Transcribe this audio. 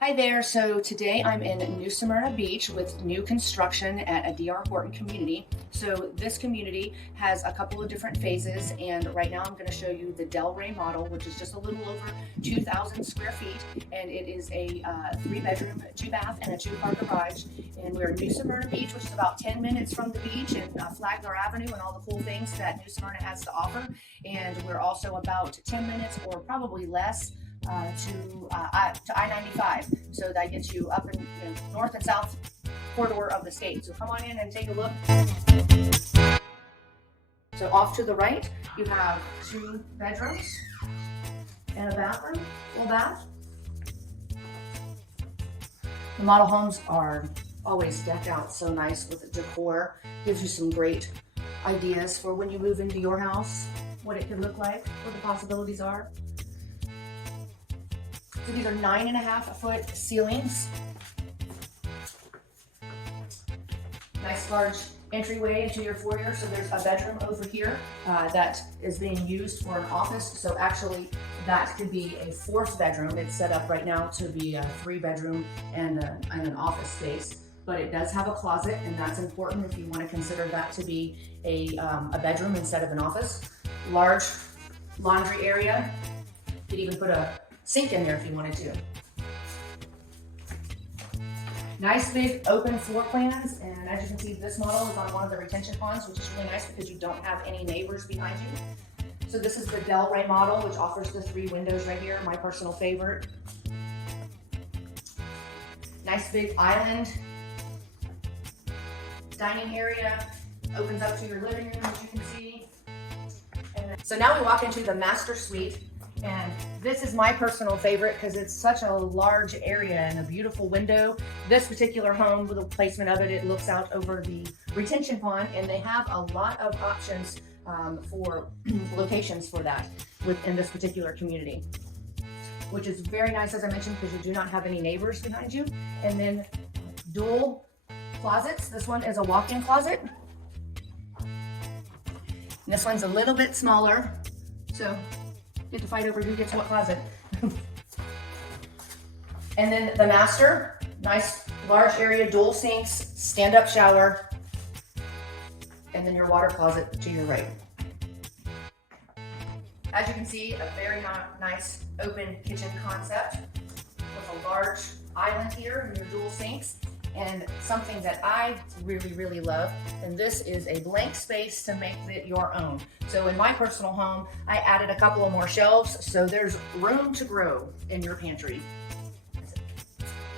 Hi there. So today I'm in New Smyrna Beach with new construction at a DR Horton community. So this community has a couple of different phases, and right now I'm going to show you the Delray model, which is just a little over 2,000 square feet, and it is a 3-bedroom, 2-bath, and a 2-car garage. And we're in New Smyrna Beach, which is about 10 minutes from the beach, and Flagler Avenue, and all the cool things that New Smyrna has to offer. And we're also about 10 minutes, or probably less, to I-95, so that gets you up in north and south corridor of the state. So come on in and take a look. So off to the right, you have 2 bedrooms and a bathroom, full bath. The model homes are always decked out so nice with decor. Gives you some great ideas for when you move into your house, what it could look like, what the possibilities are. So these are 9.5-foot ceilings. Nice large entryway into your foyer. So there's a bedroom over here that is being used for an office. So actually that could be a 4th bedroom. It's set up right now to be a 3-bedroom and an office space. But it does have a closet, and that's important if you want to consider that to be a bedroom instead of an office. Large laundry area. You could even put a sink in there if you wanted to. Nice big open floor plans, and as you can see, this model is on one of the retention ponds, which is really nice because you don't have any neighbors behind you. So this is the Delray model, which offers the 3 windows right here, my personal favorite. Nice big island dining area, opens up to your living room, as you can see. And so now we walk into the master suite. And this is my personal favorite because it's such a large area and a beautiful window. This particular home, with the placement of it, it looks out over the retention pond, and they have a lot of options for locations for that within this particular community, which is very nice, as I mentioned, because you do not have any neighbors behind you. And then dual closets. This one is a walk-in closet. And this one's a little bit smaller, so get to fight over who gets what closet. And then the master, nice large area, dual sinks, stand-up shower, and then your water closet to your right. As you can see, a very nice open kitchen concept with a large island here and your dual sinks. And something that I really love, and this is a blank space to make it your own. So in my personal home, I added a couple of more shelves, so there's room to grow in your pantry.